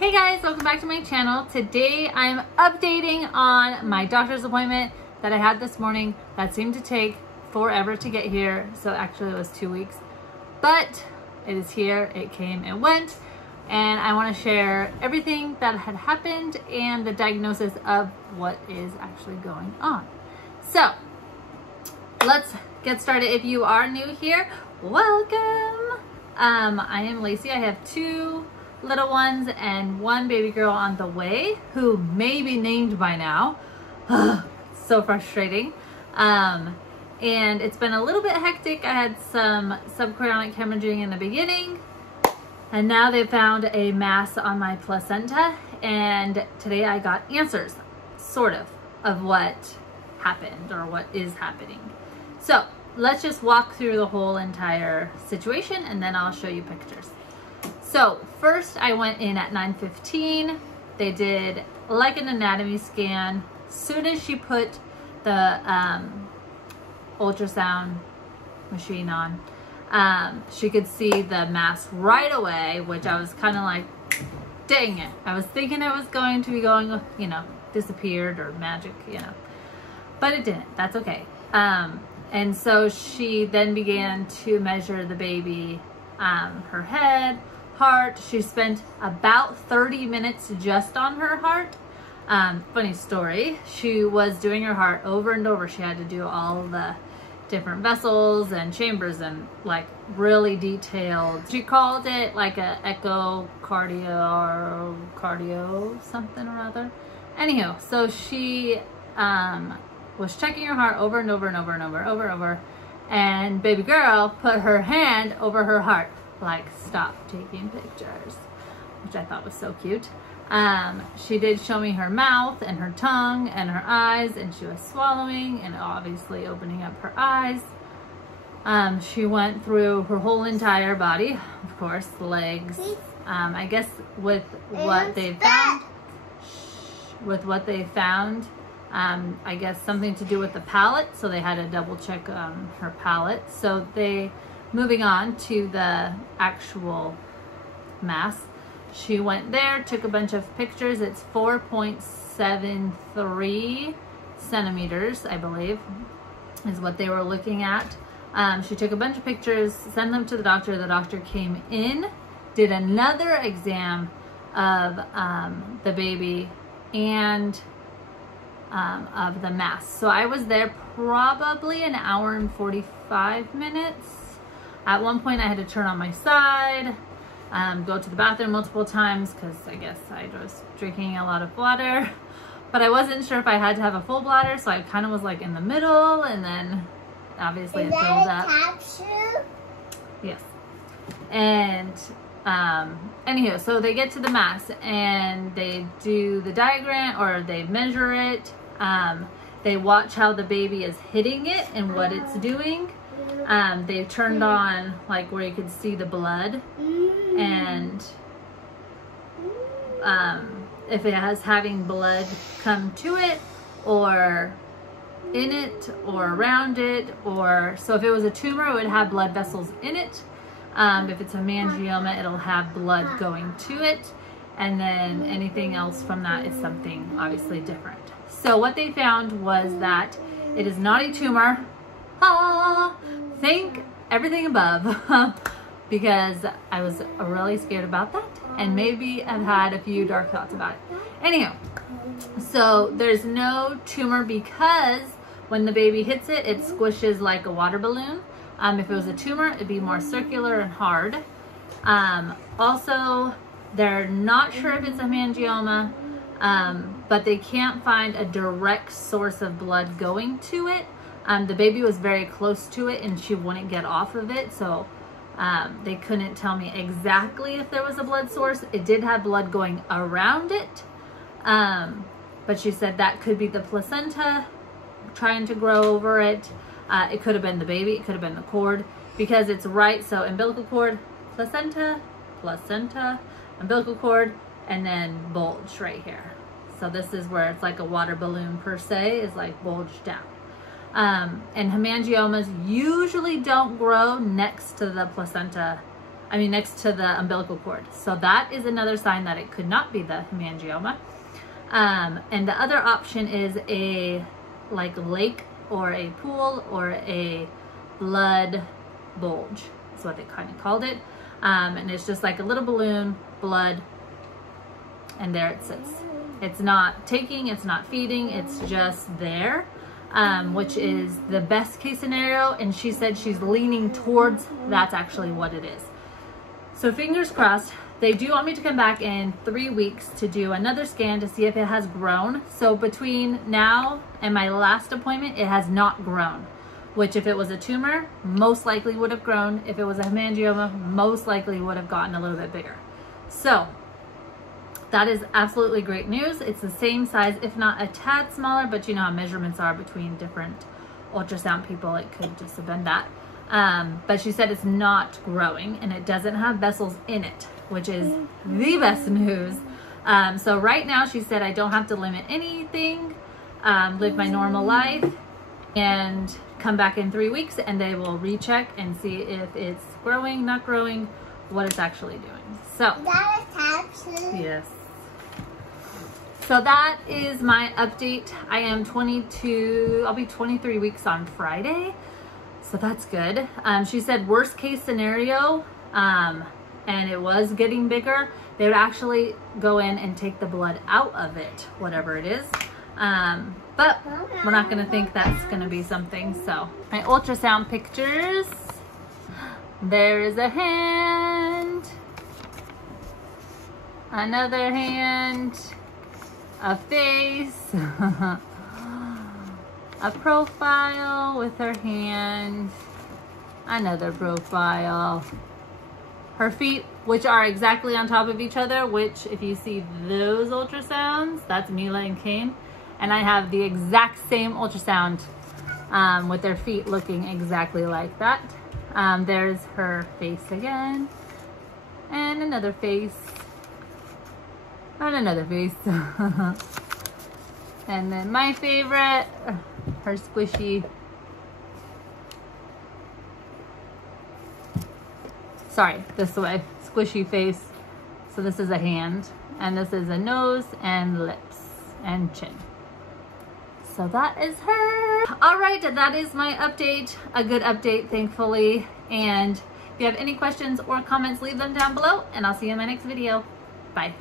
Hey guys, welcome back to my channel. Today I'm updating on my doctor's appointment that I had this morning that seemed to take forever to get here. So actually it was 2 weeks, but it is here. It came and went, and I want to share everything that had happened and the diagnosis of what is actually going on. So let's get started. If you are new here, welcome. I am Laci. I have 2 little ones and 1 baby girl on the way who may be named by now. So frustrating. And it's been a little bit hectic. I had some subchorionic hemorrhaging in the beginning, and now they found a mass on my placenta, and today I got answers, sort of what happened or what is happening. So let's just walk through the whole entire situation and then I'll show you pictures. So first I went in at 9:15. They did like an anatomy scan. Soon as she put the ultrasound machine on, she could see the mass right away, which I was kind of like, dang it. I was thinking it was going to be going, you know, disappeared or magic, you know, but it didn't. That's okay. And so she then began to measure the baby, her head, heart. She spent about 30 minutes just on her heart. Funny story, she was doing her heart over and over. She had to do all the different vessels and chambers and like really detailed. She called it like a cardio something or other. Anyhow, so she was checking her heart over and over and over and over, and baby girl put her hand over her heart, like, stop taking pictures, which I thought was so cute. She did show me her mouth and her tongue and her eyes, and she was swallowing and obviously opening up her eyes. She went through her whole entire body, of course, the legs. I guess with what they found, I guess something to do with the palate, so they had to double check her palate. So moving on to the actual mass, she went there, took a bunch of pictures. It's 4.73 centimeters, I believe, is what they were looking at. She took a bunch of pictures, sent them to the doctor. The doctor came in, did another exam of the baby and of the mass. So I was there probably an hour and 45 minutes. At one point I had to turn on my side, go to the bathroom multiple times because I guess I was drinking a lot of water, but I wasn't sure if I had to have a full bladder, so I kind of was like in the middle, and then obviously it filled up. Capsule? Yes. And anyhow, so they get to the mass and they do the diagram, or they measure it. They watch how the baby is hitting it and what it's doing. They turned on like where you could see the blood, and if it has having blood come to it or in it or around it, or so if it was a tumor it would have blood vessels in it. If it's a hemangioma, it'll have blood going to it, and then anything else from that is something obviously different. So what they found was that it is not a tumor. Think everything above, because I was really scared about that, and maybe I've had a few dark thoughts about it. Anyhow, so there's no tumor because when the baby hits it, it squishes like a water balloon. If it was a tumor, it'd be more circular and hard. Also, they're not sure if it's a hemangioma, but they can't find a direct source of blood going to it. The baby was very close to it and she wouldn't get off of it, so they couldn't tell me exactly if there was a blood source. It did have blood going around it, but she said that could be the placenta trying to grow over it. It could have been the baby, it could have been the cord, because it's right, so umbilical cord, placenta, umbilical cord, and then bulge right here. So this is where it's like a water balloon per se, is like bulged down. And hemangiomas usually don't grow next to the placenta next to the umbilical cord. So that is another sign that it could not be the hemangioma. And the other option is a lake or a pool or a blood bulge. That's what they kind of called it. And it's just like a little balloon, blood, and there it sits. It's not taking, it's not feeding, it's just there, which is the best case scenario. And she said she's leaning towards that's actually what it is. So fingers crossed. They do want me to come back in 3 weeks to do another scan to see if it has grown. So between now and my last appointment, it has not grown, which if it was a tumor, most likely would have grown. If it was a hemangioma, most likely would have gotten a little bit bigger. So that is absolutely great news. It's the same size, if not a tad smaller, but you know how measurements are between different ultrasound people. It could just have been that. But she said it's not growing and it doesn't have vessels in it, which is the best news. So right now she said I don't have to limit anything, live my normal life, and come back in 3 weeks and they will recheck and see if it's growing, not growing, what it's actually doing. So yes. So that is my update. I am 22, I'll be 23 weeks on Friday. So that's good. She said worst case scenario, and it was getting bigger, they would actually go in and take the blood out of it, whatever it is. But we're not gonna think that's gonna be something. So my ultrasound pictures, there is a hand, another hand, a face, a profile with her hand, another profile, her feet, which are exactly on top of each other, which if you see those ultrasounds, that's Mila and Kane. And I have the exact same ultrasound with their feet looking exactly like that. There's her face again, and another face, and another face. And then my favorite, her squishy, sorry, this way, squishy face. So this is a hand, and this is a nose and lips and chin. So that is her. All right, that is my update, a good update, thankfully. And if you have any questions or comments, leave them down below, and I'll see you in my next video. Bye.